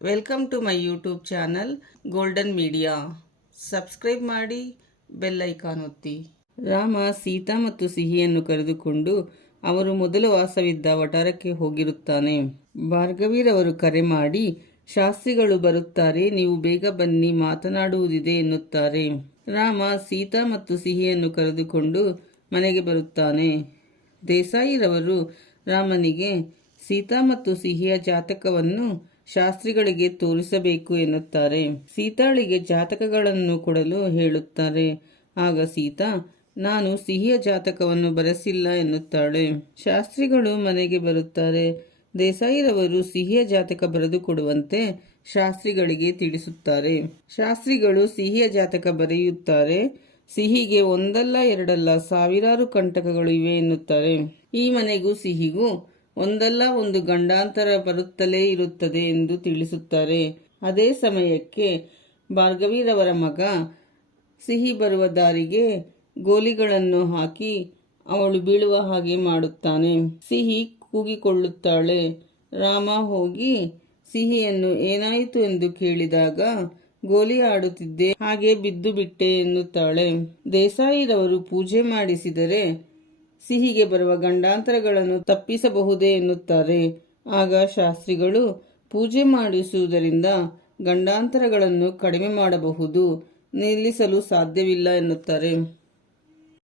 Welcome to my YouTube channel golden media. Subscribe ಮಾಡಿ, bell icon ಒತ್ತಿ. ರಾಮ ಸೀತಾ ಮತ್ತು ಸಿಹಿಯನ್ನು ಕರೆದುಕೊಂಡು ಅವರು ಮೊದಲು ವಾಸವಿದ್ದ ವಟಾರಕ್ಕೆ ಹೋಗಿರುತ್ತಾನೆ. ಭಾರ್ಗವಿರವರು ಕರೆ ಮಾಡಿ, ಶಾಸ್ತ್ರಿಗಳು ಬರುತ್ತಾರೆ, ನೀವು ಬೇಗ ಬನ್ನಿ, ಮಾತನಾಡುವುದಿದೆ ಎನ್ನುತ್ತಾರೆ. ರಾಮ ಸೀತಾ ಮತ್ತು ಸಿಹಿಯನ್ನು ಕರೆದುಕೊಂಡು ಮನೆಗೆ ಬರುತ್ತಾನೆ. ದೇಸಾಯಿರವರು ರಾಮನಿಗೆ ಸೀತಾ ಮತ್ತು ಸಿಹಿಯ ಜಾತಕವನ್ನು ಶಾಸ್ತ್ರಿಗಳಿಗೆ ತೋರಿಸಬೇಕು ಎನ್ನುತ್ತಾರೆ. ಸೀತಾಳಿಗೆ ಜಾತಕಗಳನ್ನು ಕೊಡಲು ಹೇಳುತ್ತಾರೆ. ಆಗ ಸೀತಾ, ನಾನು ಸಿಹಿಯ ಜಾತಕವನ್ನು ಬರೆಸಿಲ್ಲ ಎನ್ನುತ್ತಾಳೆ. ಶಾಸ್ತ್ರಿಗಳು ಮನೆಗೆ ಬರುತ್ತಾರೆ. ದೇಸಾಯಿರವರು ಸಿಹಿಯ ಜಾತಕ ಬರೆದುಕೊಡುವಂತೆ ಶಾಸ್ತ್ರಿಗಳಿಗೆ ತಿಳಿಸುತ್ತಾರೆ. ಶಾಸ್ತ್ರಿಗಳು ಸಿಹಿಯ ಜಾತಕ ಬರೆಯುತ್ತಾರೆ. ಸಿಹಿಗೆ ಒಂದಲ್ಲ ಎರಡಲ್ಲ ಸಾವಿರಾರು ಕಂಟಕಗಳು ಇವೆ ಎನ್ನುತ್ತಾರೆ. ಈ ಮನೆಗೂ ಸಿಹಿಗೂ ಒಂದಲ್ಲ ಒಂದು ಗಂಡಾಂತರ ಬರುತ್ತಲೇ ಇರುತ್ತದೆ ಎಂದು ತಿಳಿಸುತ್ತಾರೆ. ಅದೇ ಸಮಯಕ್ಕೆ ಭಾರ್ಗವಿರವರ ಮಗ ಸಿಹಿ ಬರುವ ದಾರಿಗೆ ಗೋಲಿಗಳನ್ನು ಹಾಕಿ ಅವಳು ಬೀಳುವ ಹಾಗೆ ಮಾಡುತ್ತಾನೆ. ಸಿಹಿ ಕೂಗಿಕೊಳ್ಳುತ್ತಾಳೆ. ರಾಮ ಹೋಗಿ ಸಿಹಿಯನ್ನು ಏನಾಯಿತು ಎಂದು ಕೇಳಿದಾಗ, ಗೋಲಿ ಆಡುತ್ತಿದ್ದೆ, ಹಾಗೆ ಬಿದ್ದು ಬಿಟ್ಟೆ ಎನ್ನುತ್ತಾಳೆ. ದೇಸಾಯಿರವರು ಪೂಜೆ ಮಾಡಿಸಿದರೆ ಸಿಹಿಗೆ ಬರುವ ಗಂಡಾಂತರಗಳನ್ನು ತಪ್ಪಿಸಬಹುದೇ ಎನ್ನುತ್ತಾರೆ. ಆಗ ಶಾಸ್ತ್ರಿಗಳು, ಪೂಜೆ ಮಾಡಿಸುವುದರಿಂದ ಗಂಡಾಂತರಗಳನ್ನು ಕಡಿಮೆ ಮಾಡಬಹುದು, ನಿಲ್ಲಿಸಲು ಸಾಧ್ಯವಿಲ್ಲ ಎನ್ನುತ್ತಾರೆ.